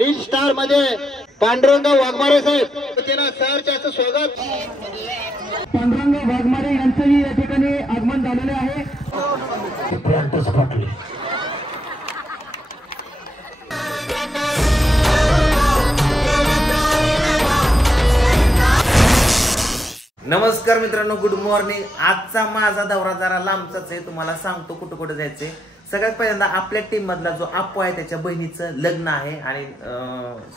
Reel star मध्ये पांडुरंग वाघमारे साहेब त्यांना सहर्ष स्वागत. पांडुरंग वाघमारे यांचंही या ठिकाणी आगमन झालेले आहे. नमस्कार मित्रांनो, गुड मॉर्निंग. आजचा माझा दौरा जरा लांबचाच आहे, तुम्हाला सांगतो कुठं कुठं जायचंय. सगळ्यात पहिल्यांदा आपल्या टीम मधला जो अप्पू आहे त्याच्या बहिणीचं लग्न आहे आणि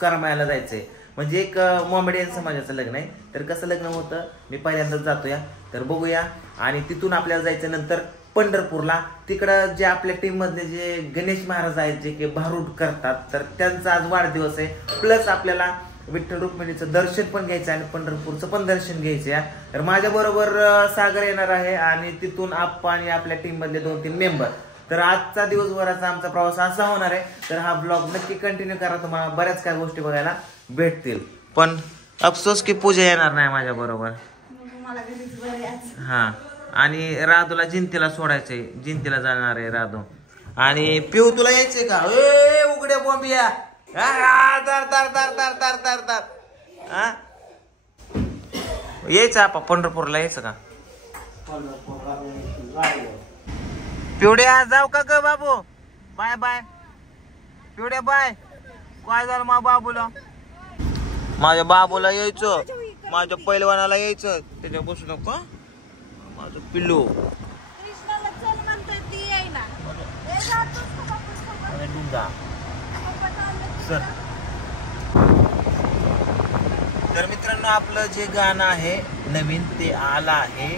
करमाळ्याला जायचंय. म्हणजे एक मोमेडियन समाजाचं लग्न आहे. तर कसं लग्न होतं मी पहिल्यांदाच जातोया, तर बघूया. आणि तिथून आपल्याला जायचं नंतर पंढरपूरला. तिकडं जे आपल्या टीम मधले जे गणेश महाराज आहेत जे की भारूड करतात, तर त्यांचा आज वाढदिवस आहे. प्लस आपल्याला विठ्ठल रुक्मिणीचं दर्शन पण घ्यायचं आणि पंढरपूरचं पण दर्शन घ्यायचं. तर माझ्या बरोबर सागर येणार आहे आणि तिथून आप्पा आणि आपल्या टीम मधले 2-3 मेंबर. तर आजचा दिवसभराचा आमचा प्रवास असा होणार आहे. तर हा ब्लॉग नक्की कंटिन्यू करा, तुम्हाला बऱ्याच काही गोष्टी बघायला भेटतील. पण अफसोस की पूजा येणार नाही माझ्या बरोबर. हा, आणि राधूला जिंतीला सोडायचंय, जिंतीला जाणार आहे राधू. आणि पिऊ तुला यायचंय का? ए उघड्या बॉम्बिया, यायचं आपण पंढरपूरला यायचं का? पिवड्या जाऊ का ग बाबू? Bye bye Pivdya, bye. काय झालं मा बाबूला? माझ्या बाबूला यायचं, माझ्या पैलवानाला यायचं. त्याच्या बसू नको माझं पिल्लू. तर मित्रांनो, आपलं जे गाणं आहे नवीन ते आलं आहे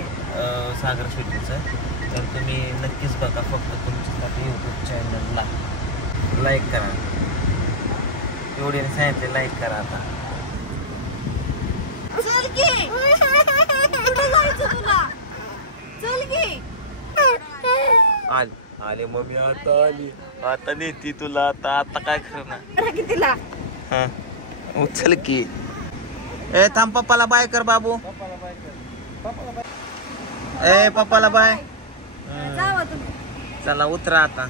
सागर स्वीटीचं. तर तुम्ही नक्कीच बघा, फक्त तुमच्यासाठी यूट्यूब चॅनलला लाईक करा. एवढे सांगितले लाईक करा. आता आले मम्मी, आता आली, आता नेती तुला. आता काय करणार? हा, उचल की. ए थांब, पप्पाला बाय कर बाबू. ए पप्पाला बाय. चला उतरा आता.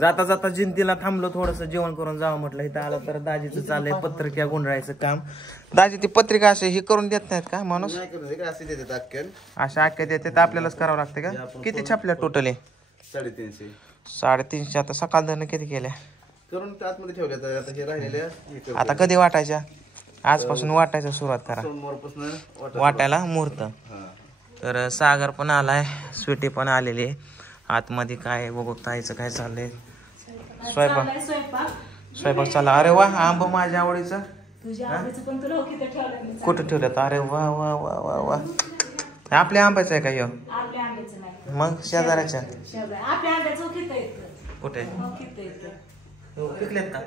जाता जाता जिंतीला थांबलो, थोडस जेवण करून जावं म्हटलं. इथं आलं तर दाजीचं चाललंय पत्रिका गुंडाळायचं काम. दाजी ती पत्रिका असे हे करून देत नाहीत का माणूस? अशा अख्ख्या देतात, आपल्यालाच करावं लागतं का? किती छापल्या टोटल? 350. आता सकाळ धरणं किती केल्या करून आतमध्ये ठेवल्या. आता कधी वाटायच्या? आजपासून वाटायचं सुरुवात करा, वाटायला मुहूर्त. तर सागर पण आलाय, स्वीटी पण आलेली आहे. आतमध्ये काय बघू ताईचं काय चाललंय. स्वयंपाक चालला. अरे वा, आंब माझ्या आवडीचं. कुठं ठेवलं? अरे वा वा वा वा वा. आपल्या आंब्याचं आहे का ह्यो? मग शेजाऱ्याच्या कुठे पिकलेत का?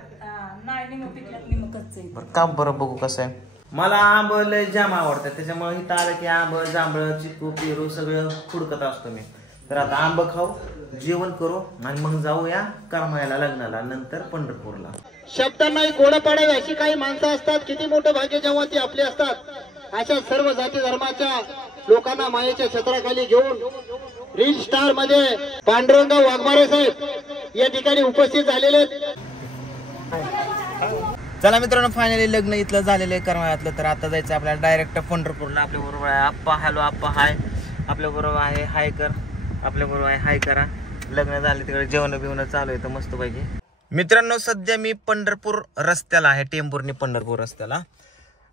काम बरं बघू कसं आहे. मला आंब लय जाम आवडतात, त्याच्यामुळे इथं आलं की आंब, जांभळं, चिकू, पेरू सगळं खुडकत असतो मी. तर आता आंब खाऊ, जेवण करू आणि मग जाऊया करमाळ्याला लग्नाला, नंतर पंढरपूरला. शब्दांनाही गोड पाडावे अशी काही माणसं असतात. किती मोठं भाग्य जेव्हा ती आपले असतात. अशा सर्व जाती धर्माच्या लोकांना मायेच्या छत्राखाली घेऊन रील स्टार मध्ये पांडुरंग वाघमारे साहेब या ठिकाणी उपस्थित झालेले. चला मित्रांनो, फायनली लग्न इथलं झालेलं आहे करमाळ्यातलं. तर आता जायचं आपल्याला डायरेक्ट पंढरपूरला. आपल्या बरोबर आहे आप्पा. हॅलो आप्पा, हाय. आपल्या बरोबर आहे हाय कर. आपल्या बरोबर आहे हाय करा. लग्न झाले, तिकडे जेवण बिवणं चालू आहे मस्त पैकी. मित्रांनो, सध्या मी पंढरपूर रस्त्याला आहे, टेंभुर्णी पंढरपूर रस्त्याला.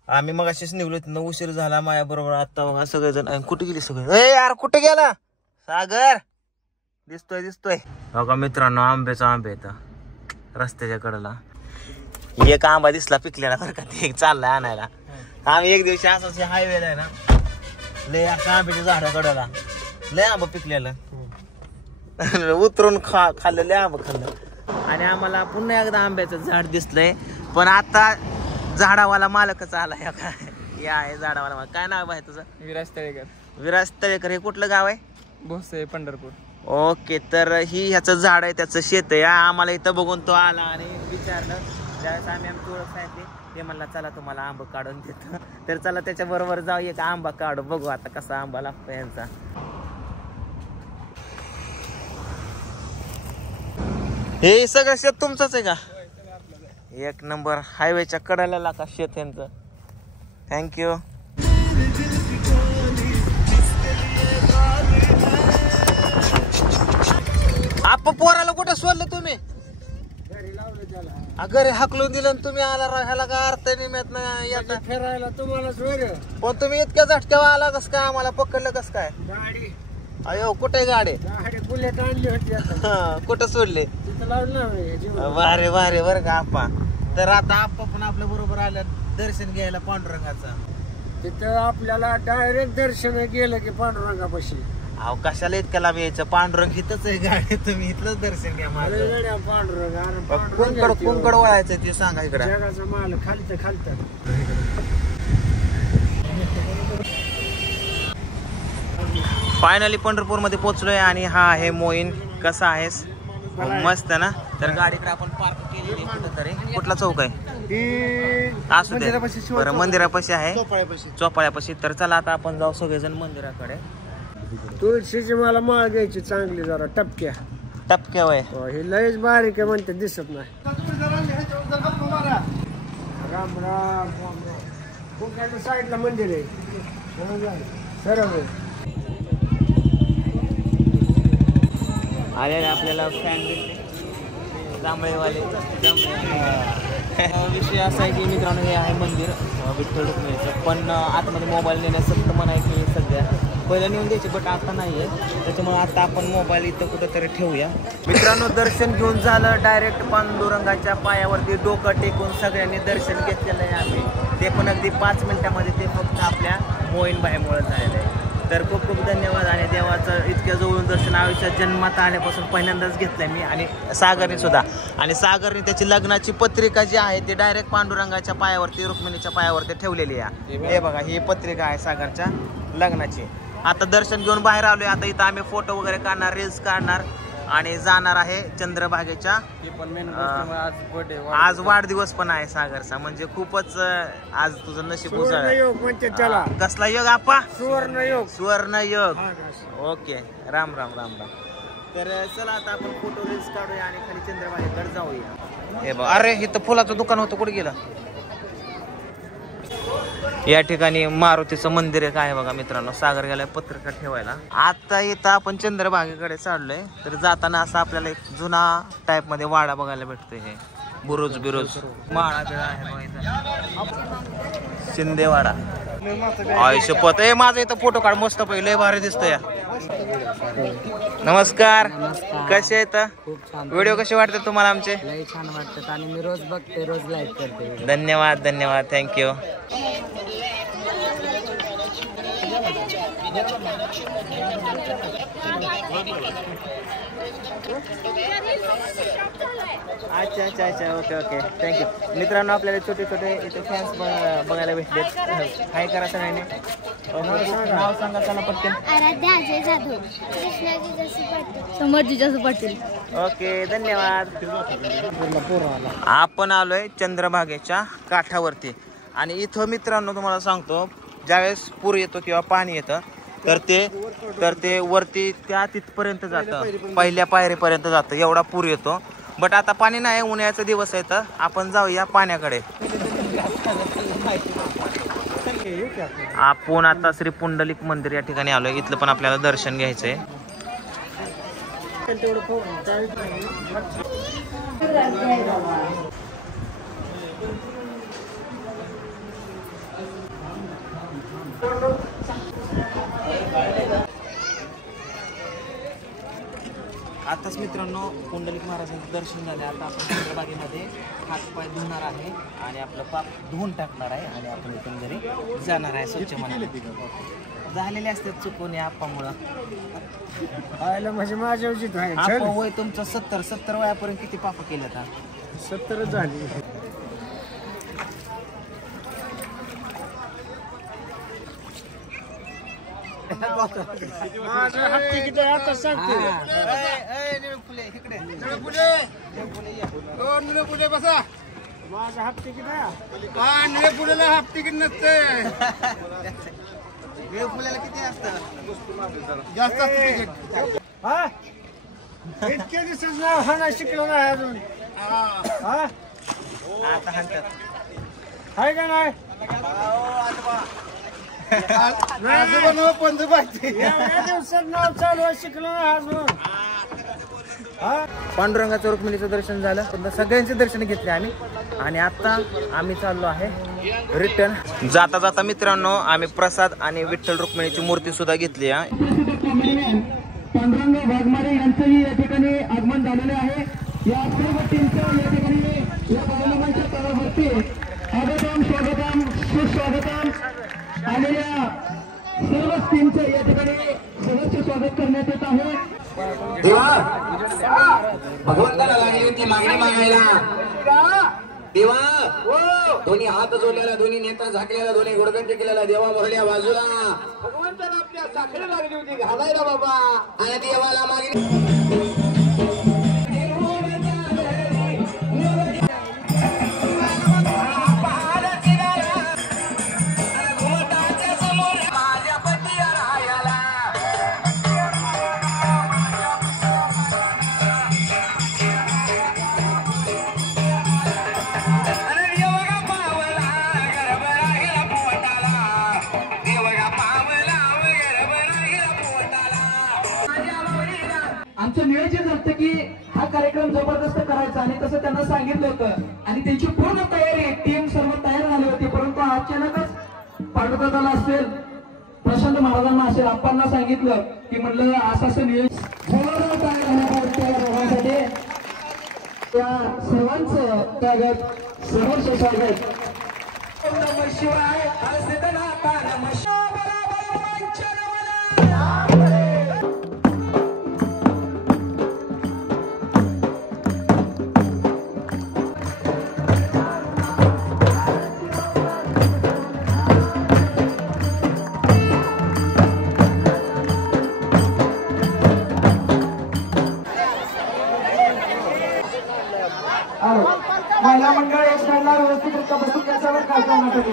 आम्ही मग अशीच निघलो, तिथं उशीर झाला माझ्या बरोबर. आता सगळेजण कुठे गेले सगळे? ए यार कुठे गेला सागर? दिसतोय बघा मित्रांनो, आंब्याचा आंबे येतं रस्त्याच्या कडेला. एक आंबा दिसला पिकलेला बरं का, ते चाललाय आणायला. आम्ही एक दिवशी असंच हायवेला आहे ना, लय असं आंब्याच्या झाडाकडेला लय आंबा पिकलेलं उतरून खाल्लं, लय आंबा खाल्लं. आणि आम्हाला पुन्हा एकदा आंब्याचं झाड दिसलंय, पण आता झाडावाला मालकच आला. या आहे झाडावाला. काय नाव आहे तुझं? विराज तळेकर. विराज तळेकर. हे कुठलं गाव आहे? भोसे, पंढरपूर. ओके. तर ही ह्याचं झाड आहे, त्याचं शेत आहे. आम्हाला इथं बघून तो आला आणि विचारलं. ज्यावेळेस आम्ही आमची ओळख सांगितली, ते म्हणला चला तुम्हाला आंबा काढून देतो. तर चला त्याच्या बरोबर जाऊ, एक आंबा काढू, बघू आता कसा आंबा लागतो यांचा. हे सगळं शेत तुमचंच आहे का? एक नंबर हायवेच्या कडाला लाका शेत यांचं. थँक्यू. आप पोराला कुठं सोडलं तुम्ही? घरी हाकलून दिलं आणि तुम्ही आला राव. ह्याला काय अर्थ नाही येता फिरायला तुम्हाला पण तुम्ही इतक्या झटक्यावर आला कस काय? आम्हाला पकडलं कस काय? गाडी अयो कुठे गाडी? बुलेट आणली होती कुठं सोडले? तिथं लावलं वारे वारे बर का आप्पा. तर आता आप्पा पण आपल्या बरोबर आल्या दर्शन घ्यायला पांडुरंगाचं. तिथं आपल्याला डायरेक्ट दर्शन गेलं की पांडुरंगापाशी. अहो कशाला इतक्या लांब यायचं? पांडुरंग इथंच आहे गाडी. तुम्ही इथलंच दर्शन घ्या माझं. पांडुरंग कुंकड वळायचं ते सांगा इकडे. जगाचा माल खालतं खालतं. फायनली पंढरपूर मध्ये पोहोचलोय आणि हा आहे मोईन. कसा आहेस? मस्त ना. तर गाडीकडे आपण पार्क केलेली कुठेतरी. कुठला चौक आहे? असू दे बरं. मंदिरापाशी आहे, चोपाळ्यापाशी. तर चला आता आपण जाऊ सगळेजण मंदिराकडे. तुळशीची मला माळ घ्यायची चांगली जरा टपक्या वय. हे लयच बारीक आहे म्हणते, दिसत नाही. राम राम राम. साईडला मंदिर आहे सरळ. आलेले आपल्याला फॅन जांभळेवाले. विषय असा आहे की मित्रांनो हे आहे मंदिर विठ्ठल रुक्मिणीचं. पण आतमध्ये मोबाईल नेण्याचं सक्त म्हणाय की सध्या पहिलं नेऊन द्यायचे बट आता नाही आहे. त्याच्यामुळे आता आपण मोबाईल इथं कुठंतरी ठेवूया. मित्रांनो दर्शन घेऊन झालं. डायरेक्ट पांडुरंगाच्या पायावरती डोकं टेकून सगळ्यांनी दर्शन घेतलेलं आहे आम्ही. ते पण अगदी 5 मिनिटामध्ये. ते फक्त आपल्या मोईन बाईमुळे झालेलं आहे. तर खूप खूप धन्यवाद. आणि देवाचं इतक्या जवळून दर्शन आयुष्यात जन्मात आल्यापासून पहिल्यांदाच घेतलंय मी आणि सागरने सुद्धा. आणि सागरने त्याची लग्नाची पत्रिका जी आहे ती डायरेक्ट पांडुरंगाच्या पायावरती रुक्मिणीच्या पायावरती ठेवलेली आहे. हे बघा ही पत्रिका आहे सागरच्या लग्नाची. आता दर्शन घेऊन बाहेर आलोय. आता इथं आम्ही फोटो वगैरे काढणार, रील्स काढणार आणि जाणार आहे चंद्रभागेच्या. आज वाढदिवस पण आहे सागरचा. म्हणजे खूपच आज तुझं नशीब उजळलं. कसला योग आप्पा? सुवर्ण योग. ओके. राम राम राम राम. तर चला आता आपण फोटो रील्स काढूया आणि खाली चंद्रभागेकडे जाऊया. हे बघ. अरे इथं फुलाचं दुकान होतं, कुठे गेलं? या ठिकाणी मारुतीचं मंदिर एक आहे बघा मित्रांनो. सागर गेलाय पत्रिका ठेवायला. आता इथं आपण चंद्रभागेकडे चाललोय. तर जाताना असं आपल्याला एक जुना टाइप मध्ये वाडा बघायला भेटतोय. हे बुरुज बिरुज माळा बिळा आहे बघा इथं. शिंदेवाडा. आयुष्यपत. ए माझा इथं फोटो काढ मस्त पैकी. लय भारी दिसतोय. नमस्कार. कसे आहेत? व्हिडिओ कसे वाटतात तुम्हाला आमचे? लय छान वाटतात आणि मी रोज बघते, रोज लाईक करते. धन्यवाद धन्यवाद. थँक्यू. अच्छा अच्छा अच्छा. Okay okay. थँक्यू. मित्रांनो आपल्याला छोटे छोटे इथे फॅन्स बघायला भेटलेत. हाय करा सगळ्यांनी. नाव सांगा त्याला पटकन. आराध्या अजय जाधव. कृष्णाजी जसू पाटील. समर्जी जसू पाटील. ओके धन्यवाद. आपण आलोय चंद्रभागेच्या काठावरती. आणि इथं मित्रांनो तुम्हाला सांगतो ज्यावेळेस पूर येतो किंवा पाणी येतं तर ते वरती त्या तिथपर्यंत जातं. पहिल्या पायरीपर्यंत जातं. एवढा पूर येतो. बट आता पाणी नाही, उन्हाळ्याचा दिवस आहे. तर आपण जाऊया पाण्याकडे. आपण आता श्री पुंडलिक मंदिर या ठिकाणी आलोय. इथलं पण आपल्याला दर्शन घ्यायचंय. आताच मित्रांनो पुंडलिक महाराजांचं दर्शन झालं. आता आपण चंद्रभागेमध्ये हातपाय धुणार आहे आणि आपलं पाप धुवून टाकणार आहे आणि आपण इथून घरी जाणार आहे स्वच्छ मनाने. झालेले असतात चुकून या आप्पामुळं. म्हणजे माझ्या उचित आहे. आप्पा वय तुमचं 70 वयापर्यंत किती पाप केलं का? 70 झाली. माझं हत्ती किती आता सांगते. बसा. माझं हप्ते किती? पुण्याला हप्ते किती नसते. फुल्याला किती असतं? जास्त असते. इतके दिवस नाव हा शिकलो नाही अजून. आता हाणतात. आहे का नाही दिवसात नाव चालू शिकलो अजून. पांडुरंगाचं रुक्मिणीचं दर्शन झालं, पण सगळ्यांचे दर्शन घेतले आम्ही. आणि आता आम्ही चाललो आहे रिटर्न. जाता जाता मित्रांनो आम्ही प्रसाद आणि विठ्ठल रुक्मिणीची मूर्ती सुद्धा घेतली आहे. पांडुरंग वाघमारे यांचंही या ठिकाणी आगमन झालेले आहे. या सर्व टीमचं या ठिकाणी या कार्यक्रमाच्या तळावरती स्वागतम सुस्वागतम आलेल्या सर्व टीमचं या ठिकाणी सदस्य स्वागत करण्यात येत आहे. भगवंताला लागली होती मागणी मागायला. देवा दोन्ही हात जोडलेला, दोन्ही नेत्र झाकलेला, दोन्ही गुडघे टेकलेला, देवा भरल्या बाजूला. भगवंताला आपल्या साखळी लागली होती घालायला बाबा. आणि देवाला मागणी आमचं नियोजन होतं की हा कार्यक्रम जबरदस्त करायचा आणि तसं त्यांना सांगितलं होतं आणि त्यांची पूर्ण तयारी टीम सर्व तयार झाली होती. परंतु अचानकच पांडुदादाला असेल, प्रशांत महाराजांना असेल, आप्पांना सांगितलं की म्हटलं असं नियोजन त्या सर्वांचं स्वागत, सहर्ष स्वागत. शिवाय महिला मंडळ एक साईडला व्यवस्थितरित्या बसून त्याच्यावर काय करण्यासाठी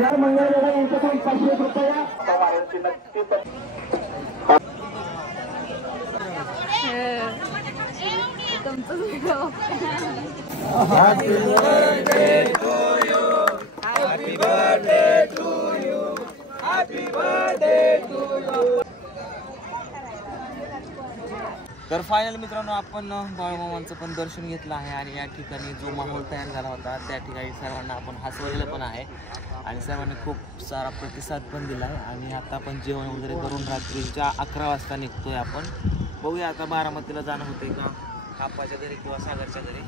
या मंगळवेढा यांच्याकडून 500 रुपया तर फायनल मित्रांनो आपण बाळूमामांचं पण दर्शन घेतलं आहे. आणि या ठिकाणी जो माहोल तयार झाला होता त्या ठिकाणी सर्वांना आपण हसवलेलं पण आहे आणि सर्वांनी खूप सारा प्रतिसाद पण दिला आहे. आणि आता आपण जेवण वगैरे करून रात्रीच्या 11 वाजता निघतोय आपण. बघूया आता बारामतीला जाणं होते का कापाच्या घरी किंवा सागरच्या घरी.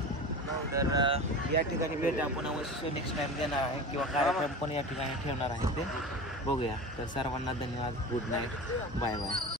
तर या ठिकाणी भेट आपण अवश्य नेक्स्ट टाइम देणार आहे किंवा कार्यक्रम पण या ठिकाणी ठेवणार आहे ते बघूया. तर सर्वांना धन्यवाद. Good night. Bye bye.